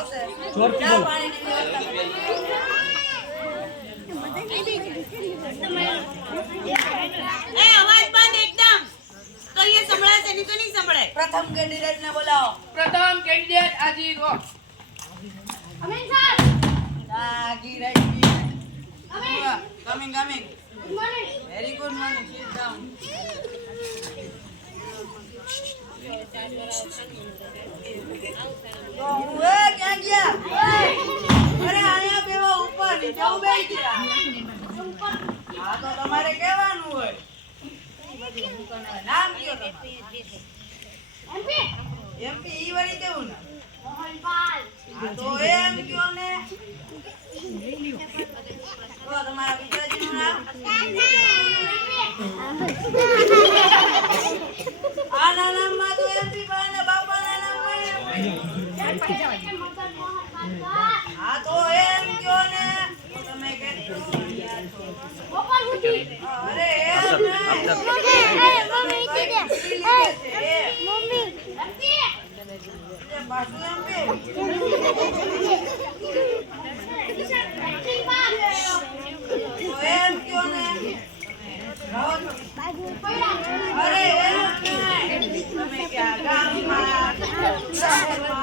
આવશે જોરથી ચા બોલો. પાણીની વ્યવસ્થા કરી. એ અવાજ બંધ એકદમ. તો એ સંભળાશે નહીં તો નહીં સંભળાય. પ્રથમ કેન્ડિડેટ ને બોલાવો. પ્રથમ કેન્ડિડેટ હાજર હો. અમીન સર. લાગી રહી. Amin. Coming coming. Good morning. Very good morning. Sit down. તો હું ક્યાં ગયા? અરે અહીંયા બેવા ઉપર નીચે ઉભા ગયા. હા તો તમારે કહેવાનું હોય. નામ કયો તમારું? એમપી. એમપી ઈ વળી કેવું ને? મોહનપાલ. હા તો એમ કયો ને. તો તમારા પિતાજીનું નામ? આના નામમાં તો એમપી ભાઈ ને બાપાના નામમાં એમપી. હા તો એમ કયો ને. તો તમે કેટલું ભણ્યા છો? ગોપાલ ગુજી. અરે એમ નહીં. મમ્મી કઈ લીધે છે? Mummy MP. એ પાછું એમપી. Acting pass. તો એમ કયો ને. રહો છો. અરે એમ નહીં. તમે ક્યાં ગામમાં?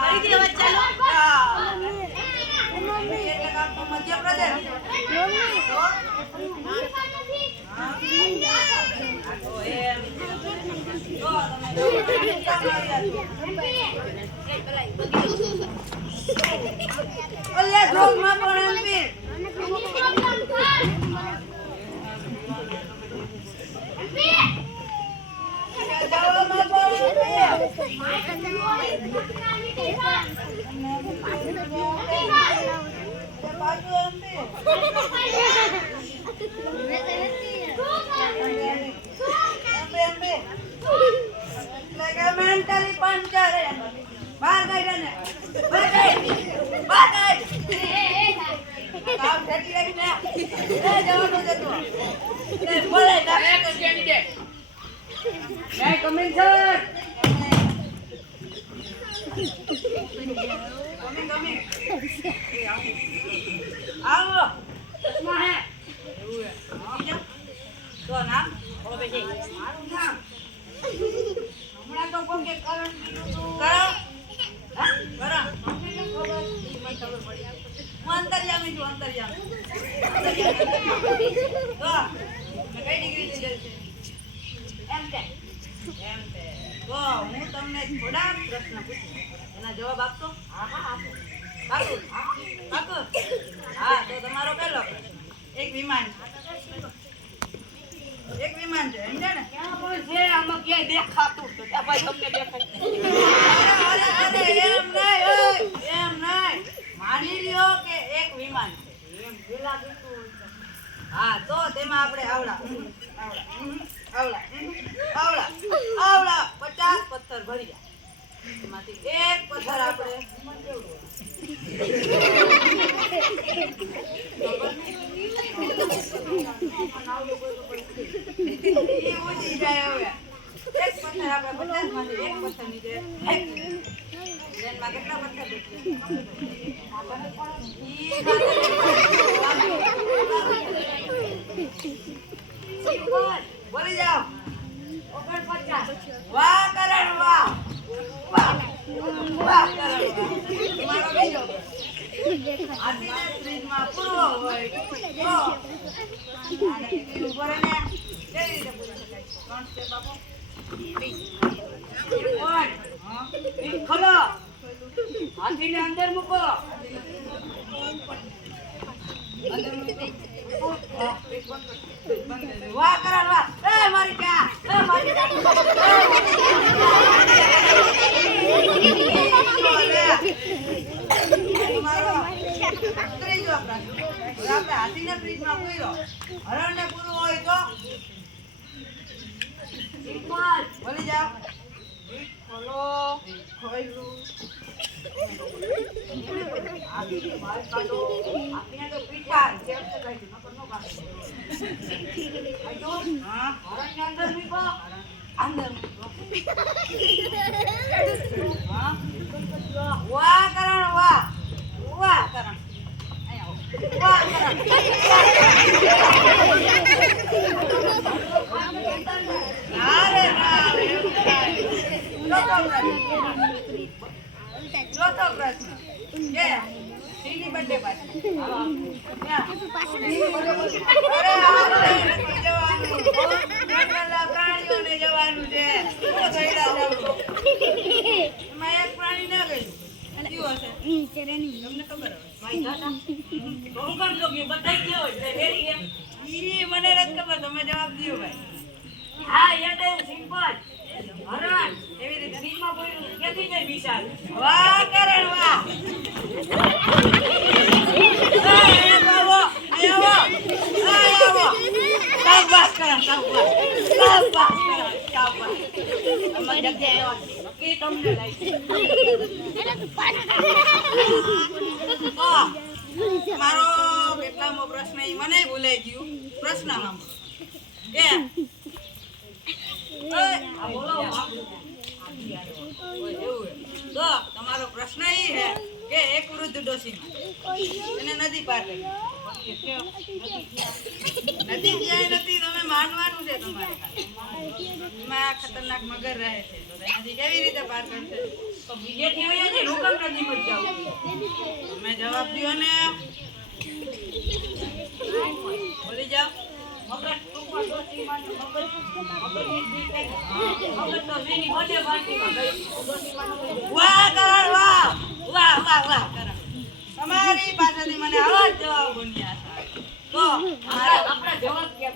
ફરીથી અવાજ ચાલુ. એટલે ગામ તો મધ્યપ્રદેશ. તો? હા. તો એમ. તો તમે અલ્યા જોગમાં પણ એમપી. જવામાં પણ એમપી. એ પાછું એમપી. એમપી. એટલે કે મેન્ટલી પંચર હે. બહાર કાઢ્યા ને. બહાર કાઢ. બહાર કાઢ. કામ ઠેકી રાખીને. એ જવાનું છે તું. એ બોલાય ના. Next candidate. May coming sir. Coming. આવો. માં હે. તો નામ? મારું નામ. હમણાં તો કોકે કરણ કીધું તું. કરણ? હા? કરણ. ઈ મને ખબર પડી. હું અંતર્યામી છું, અંતર્યામી. તો, મેં કઈ ડિગ્રી લીધેલ છે? એમકે. એમ તે. તો હું તમને થોડા પ્રશ્ન પૂછું. એના જવાબ આપશો? હા આપો. પાકું? પાકું? હા, તો તમારો પહેલો પ્રશ્ન. એક વિમાન છે. એક વિમાન છે, સમજ્યા ને? ક્યાં પણ છે આમાં ક્યાંય દેખાતું તો ત્યાં ભાઈ તમને દેખાય. અરે, એમ નહીં, ઓય, એમ નહીં. માની લ્યો કે એક વિમાન છે. એમ પેલા કીધું હોય તો. હા, તો તેમાં આપણે આવડા, આવડા, આવડા, આવડા 50 પથ્થર ભર્યા. એમાંથી એક પથ્થર આપણે ઈ ઉડી જાય હવે. એક પથ્થર આપણે 50 માંથી એક પથ્થર નીચે ટ્રેનમાં કેટલા પથ્થર બોલી જાઓ. 49. વાહ કરણ વાહ. વાહ વાહ કરણ વાહ. તમારો બીજો હાથીને ફ્રીજમાં પૂરવો હોય તો આને પીલું ભરે ને કેવી રીતે પૂરી શકાય? 3 સ્ટેપ આપો. ખોલો. હાથીને અંદર મૂકો. વાહ કરણ વાહ. એ મારી ક્યાં? એ મારી ત્રીજો પ્રશ્ન. હવે આપણે હાથીને ફ્રીજમાં પૂર્યો. હરણને પૂરવું હોય તો બોલી જાઓ. ખોલો. ખોલ્યું. હાથીને બહાર કાઢો. હાથીને તો પીઠા છે. નકર નો કાઢો. કાઢ્યું? હા. હરણને અંદર મૂકો. અંદર મૂકો. હા. વાહ કરણ વાહ. વાહ કરણ. ના રે ના, એવું થાય. ચોથો પ્રશ્ન કે સીની બર્થડે પાર્ટી. ક્યાં? અરે આપણે નથી જવાનું. જંગલના પ્રાણીઓને જવાનું છે. શું ગયડા જવું? એમાં એક પ્રાણી ના ગયું. કયું હશે? તમને ખબર હવે? ભાઈ દાદા તો હું કામ તો ગયું બતાઈ ગયો એટલે ડેરી ગયા. ઈ મને નથી ખબર. તમે જવાબ દો ભાઈ. હા યાદ આવ્યું સિમ્પલ હરણ એવી રીતે બીચમાં બોલ્યું ક્યાંથી જાય વિશાલ વાહ કરણ વાહ. અહીંયા આવો, અહીંયા આવો, અહીંયા આવો. શાબાશ કરણ, શાબાશ. શાબાશ કરણ, શાબાશ. અમારી જગ્યાએ નક્કી તમને લાગી મારો કેટલામો પ્રશ્ન ઈ મને ભૂલાઈ ગયું. પ્રશ્ન સાંભળો કે આ બોલો તો તમારો પ્રશ્ન ઈ છે કે એક વૃદ્ધ ડોશીમાં એને નદી પાર કરી. નદી ક્યાંય નથી, તમે માનવાનું છે તમારે. એમાં ખતરનાક મગર રહે છે, તો તે નદી કેવી રીતે પાર કરશે? તો બીજેથી હોય છે હુકમ નથી મત જાવ તમે જવાબ દો ને, બોલી જાઓ. મગર ટૂંકમાં દોસ્તી માટે મગર મગરની બી કઈ મગર તો વીની મોઢે બાંધીમાં ગઈ દોસ્તી માટે વાહ કરણ વાહ, વાહ વાહ વાહ કરણ. તમારી પાસેથી મને આવા જ જવાબ બન્યા છે. તો આપણા જવાબ કેમ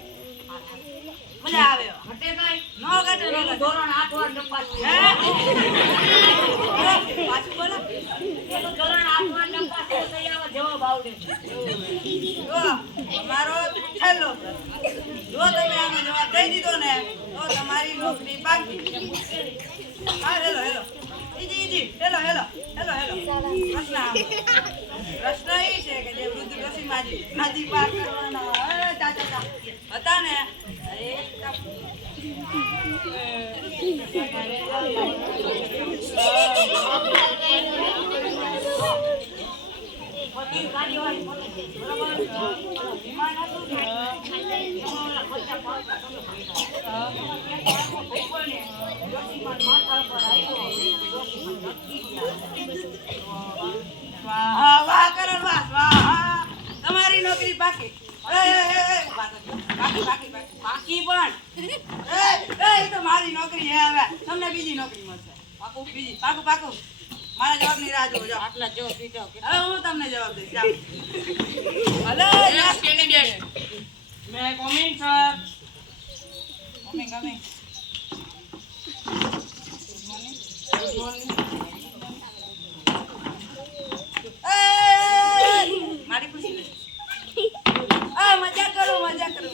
મજા આવે. ઘટે કઈ નો ઘટે, નો ઘટે. ધોરણ 8 વાર નપાસ હે? પાછું બોલો. એ તો ધોરણ 8 વાર નપાસ તો આવા જવાબ આવડે જો તમારો છેલ્લો પ્રશ્ન. જો તમે આનો જવાબ દઈ દીધો ને તો તમારી નોકરી પાકી. હા hello hello easy easy hello hello hello hello. પ્રશ્ન પ્રશ્ન એ છે કે જે વૃદ્ધ ડોશી માજી નદી પાર કરવાના ચાચા હતા ને પતિ કાર્યવાહી પતિ બરાબર વિમાન હતું ને એમાં ઓલા ખર્ચા પાડતા તમે જોશીમાન માથા પર આવ્યો જોશીમાન નક્કી ગયા વાહ વાહ કરણ વાહ વાહ. તમારી નોકરી પાકી. બાકી બાકી બાકી બાકી પણ એ તો મારી નોકરી હે. હવે તમને બીજી નોકરી મળશે. પાકું બીજી પાકું પાકું. મારા જવાબની રાહ જોવો. જાઓ. આટલા જેવો પીટો હવે હું તમને જવાબ દઈશ. જાઓ. Hello yes candidate. May coming sir. Coming coming. Good morning. મારી ખુશી લે. મજાક કરો મજાક કરો.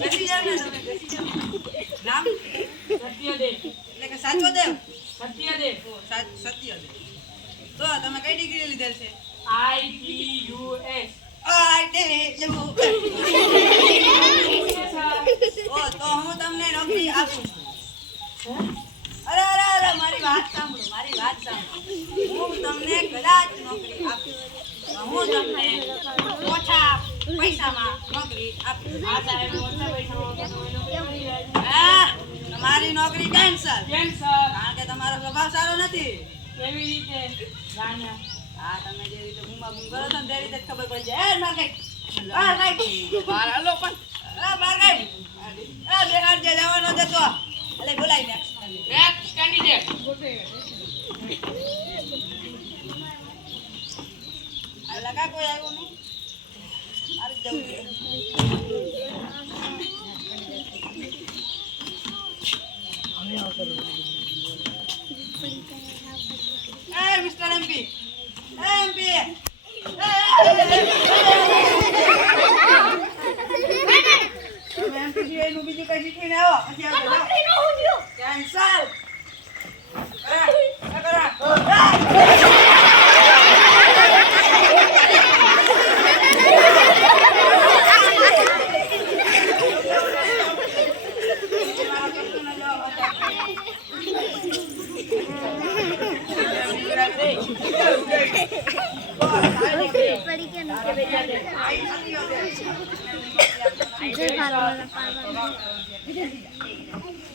બેસી જાવ ને તમે, બેસી જાવ. નામ સત્યદેવ એટલે કે સાચોદેવ. સત્યદેવ ઓ સત્યદેવ. તો તમે કઈ ડિગ્રી લીધેલ છે? IPUS ITU. ઓ તો હું તમને નોકરી આપું છું. અરે અરે અરે મારી વાત સાંભળો, મારી વાત સાંભળો. હું તમને કદાચ નોકરી આપું છું. હું તમને ઓછા પૈસામાં નોકરી આપું. આ સાહેબ ઓછા પૈસામાં હા, તમારી નોકરી કેન્સલ. કેમ સર કારણ કે તમારો સ્વભાવ સારો નથી. કેવી રીતે જાણ્યા હા, તમે જે રીતે બૂમા બૂમ કરો છો ને તે રીતે જ ખબર પડી જાય. બહાર કાઢ. બહાર કાઢ. બહાર હાલો પણ. બહાર કાઢ. બેહાર જે જવાનો જતો. એટલે બોલાય નેક્સ્ટ કેન્ડિડેટ. લગા કોઈ આવ્યું નહીં. મારે જ જવું છે. Mister MP. એમપી. એમપી સિવાયનું બીજું કઈ શીખીને આવો. પછી આપણે જાઓ. કેન્સલ.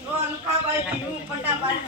નો અનકા બાઈ નું ફટાફટ